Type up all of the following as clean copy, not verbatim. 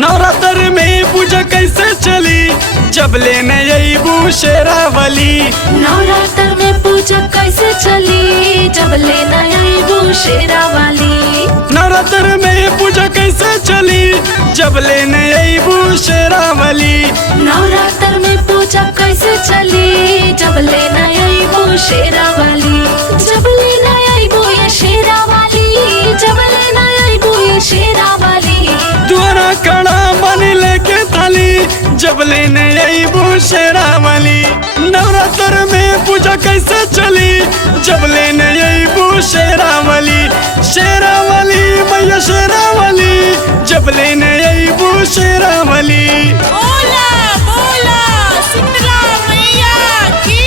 नवरात्र में पूजा कैसे चली जब लेने अबू शेरावाली। नवरात्र में पूजा कैसे चली जब लेना अबू शेरावाली। नवरात्र में पूजा कैसे चली जब लेने अबू शेरावाली। नवरात्र में पूजा कैसे चली जब लेना अबू शेरावाली। जब लेना अबू ये शेरावाली, जब लेना अबू ये शेरावाली। द्वारा कड़ा मन लेके थाली जब लेने अबू शेरावाली। नवरात्र में पूजा कैसे चली जब लेने अबू शेरावाली। शेरावाली मैया शेरावाली जब लेने अबू शेरावाली। बोला बोला शीतला मैया की।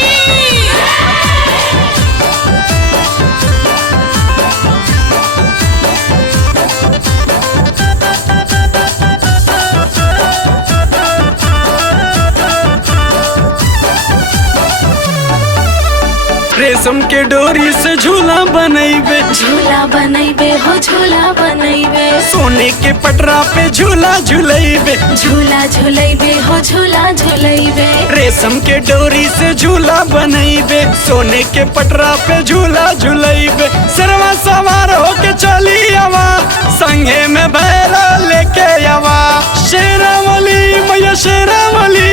रेशम के डोरी से झूला बनैबे, झूला बनैबे हो झूला बनैबे। सोने के पटरा पे झूला झूलैबे। झूला झूलैबे हो झूला झूलैबे। रेशम के डोरी से झूला बनैबे, सोने के पटरा पे झूला झूलैबे। सरवा सवार होके चली आवा, संगे में भैरा लेके आवा। शेरावाली मैया शेरावाली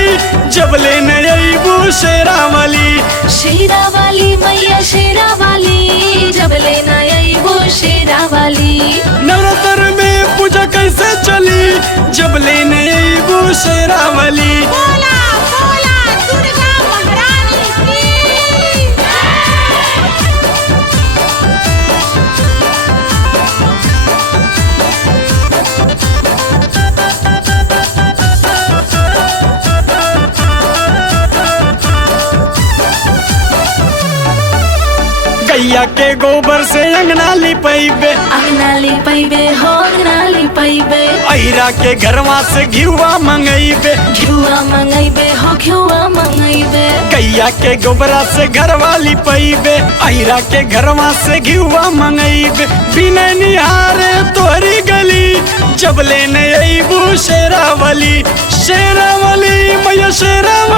जब लेने अबू शेरावाली। शेरावाली मैया शेरावाली जब लेना अबू शेरावाली। नवरात्र में पूजा कैसे चली जब लेने अबू शेरावाली। बोला बोला दुर्गा महारानी की। गैया के गोबर से अंगना लिपैबे, अंगना लिपैबे हो अंगना लिपैबे। अहिरा के घरवा से घिउआ मंगैबे। घिउआ मंगैबे हो घिउआ मंगैबे। गैया के गोबरा से घरवा लिपैबे, अहिरा के घरवा से घिउआ मंगैबे। बिना निहारे तोहरी गली जब लेने अबू शेरावाली। शेरावाली मैया शेरावाली।